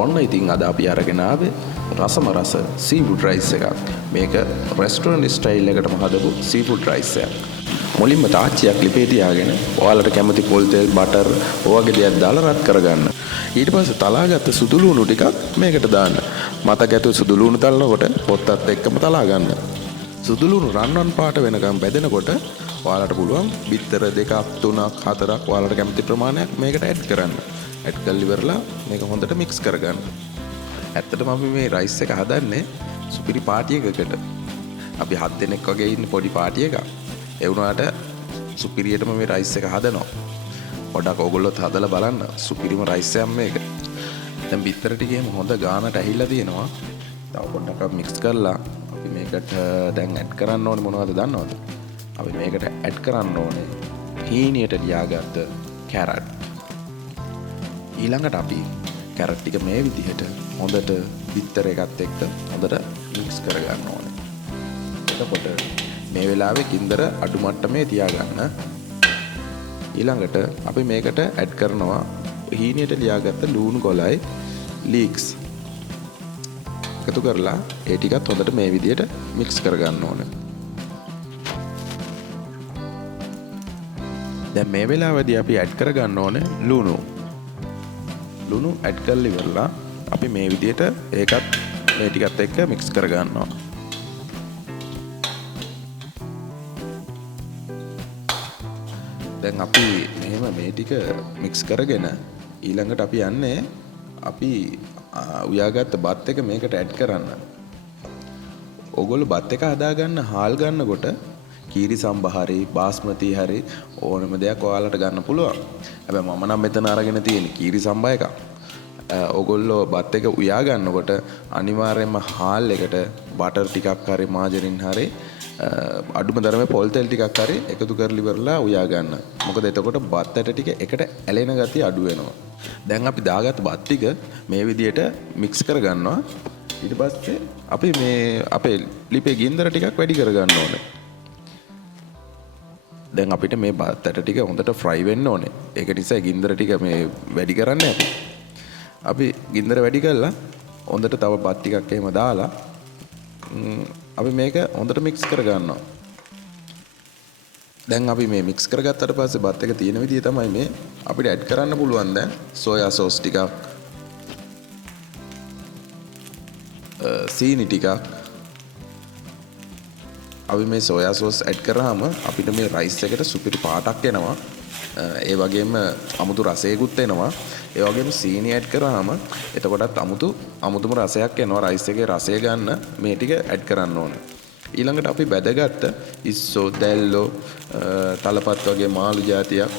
ඔන්න ඉතින් අද අපි අරගෙන ආවේ රසම රස සීෆුඩ් රයිස් එකක්. මේක රෙස්ටොරන්ට් ස්ටයිල් එකටම හදපු සීෆුඩ් රයිස් එකක්. මුලින්ම තාච්චියක් ලිපේ තියාගෙන ඔයාලට කැමති පොල් තෙල් බටර් ඔයගේ දේවල් දාලා රත් කරගන්න. ඊට පස්සේ තලාගත්ත සුදු ලුණු ටිකක් මේකට දාන්න. මතක ඇතුව සුදු ලුණු තලනකොට පොත්තත් එක්කම තලා ගන්න. සුදු ලුණු රන්වන් පාට වෙනකම් බැදෙනකොට ඔයාලට පුළුවන් බිත්තර 2ක් 3ක් 4ක් ඔයාලට කැමති ප්‍රමාණයක් මේකට ඇඩ් කරන්න. ඇඩ් කරලා ඉවරලා මේක හොඳට මික්ස් කරගන්න. ඇත්තටම අපි මේ රයිස් එක හදන්නේ සුපිරි පාටි එකකට. අපි 7 දෙනෙක් වගේ ඉන්න පොඩි පාටි එකක්. ඒ වුණාට සුපිරියටම මේ රයිස් එක හදනවා. පොඩක් ඕගොල්ලොත් හදලා බලන්න. සුපිරිම රයිස් එකක් මේක. දැන් බිත්තර ටිකේම හොඳ ගානට ඇහිලා තියෙනවා. තව පොඩ්ඩක් මික්ස් කරලා අපි මේකට දැන් ඇඩ් කරන්න ඕනේ මොනවද දන්නවද? අපි මේකට ඇඩ් කරන්න ඕනේ හීනියට ලියාගත්ත කැරට්. ඊළඟට අපි කැරට් ටික මේ විදිහට හොඳට බිත්තර එකත් එක්ක හොඳට මික්ස් කරගන්න ඕනේ. එතකොට මේ වෙලාවේ ගින්දර අඩු මට්ටමේ තියාගන්න. ඊළඟට අපි මේකට ඇඩ් කරනවා හීනියට ලියාගත්ත ලුණු ගොලයි ලීක්ස්. එකතු කරලා ඒ ටිකත් හොඳට මේ විදිහට මික්ස් කරගන්න ඕනේ. දැන් මේ වෙලාවේදී අපි ඇඩ් කරගන්න ඕනේ ලුණු ඇඩ් කරලා ඉවරලා අපි මේ විදිහට ඒකත් මේ ටිකත් එක්ක මික්ස් කරගන්නවා. දැන් අපි මෙහෙම මේ ටික මික්ස් කරගෙන ඊළඟට අපි යන්නේ අපි උයාගත්ත බත් එක මේකට ඇඩ් කරන්න. ඕගොල්ලෝ බත් එක හදාගන්න හාල් ගන්නකොට කීරි සම්බහරි බාස්මති හරි ඕනම දෙයක් ඔයාලට ගන්න පුළුවන්. හැබැයි මම නම් මෙතන අරගෙන තියෙන්නේ කීරි සම්බා එකක්. ඕගොල්ලෝ බත් එක උයා ගන්නකොට අනිවාර්යයෙන්ම හාල් එකට බටර් ටිකක් හරි මාජරින් හරි අඩුම තරමේ පොල් තෙල් ටිකක් හරි එකතු කරලා ඉවරලා උයා ගන්න. මොකද එතකොට බත් ඇට ටික එකට ඇලෙන ගතිය අඩු වෙනවා. දැන් අපි දාගත්ත බත් ටික මේ විදියට මික්ස් කරගන්නවා. ඊට පස්සේ අපි මේ අපේ ලිපේ ගින්දර ටිකක් වැඩි කරගන්න ඕනේ. දැන් අපිට මේ බත් ඇට ටික හොඳට ෆ්‍රයි වෙන්න ඕනේ. ඒක නිසා ගින්දර ටික මේ වැඩි කරන්නේ අපි ගින්දර වැඩි කරලා හොඳට තව බත් ටිකක් එහෙම දාලා අපි මේක හොඳට මික්ස් කරගන්නවා. දැන් අපි මේ මික්ස් කරගත්තට පස්සේ බත් එක තියෙන විදිය තමයි මේ අපිට ඇඩ් කරන්න පුළුවන් දැන් සෝයා සෝස් ටිකක් සීනි ටිකක් අපි මේ සෝයා සෝස් ඇඩ් කරාම අපිට මේ රයිස් එකට සුපිරි පාටක් එනවා. ඒ වගේම අමුතු රසයකුත් එනවා. ඒ වගේම සීනි ඇඩ් කරාම එතකොටත් අමුතුම රසයක් එනවා. රයිස් එකේ රසය ගන්න මේ ටික ඇඩ් කරන්න ඕනේ. ඊළඟට අපි බැදගත්ත ඉස්සෝ දැල්ලෝ තලපත් වගේ මාළු జాතියක්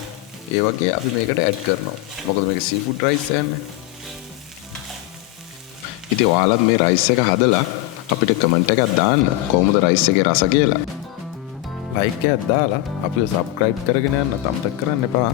ඒ වගේ අපි මේකට ඇඩ් කරනවා. මොකද මේක සීෆුඩ් රයිස් එකනේ. ඉතින් ඔයාලත් මේ රයිස් එක හදලා අපිට කමෙන්ට් එකක් දාන්න කොහොමද රයිස් එකේ රස කියලා. ලයික් එකක් දාලා අපිව සබ්ස්ක්‍රයිබ් කරගෙන යන්න අමතක කරන්න එපා.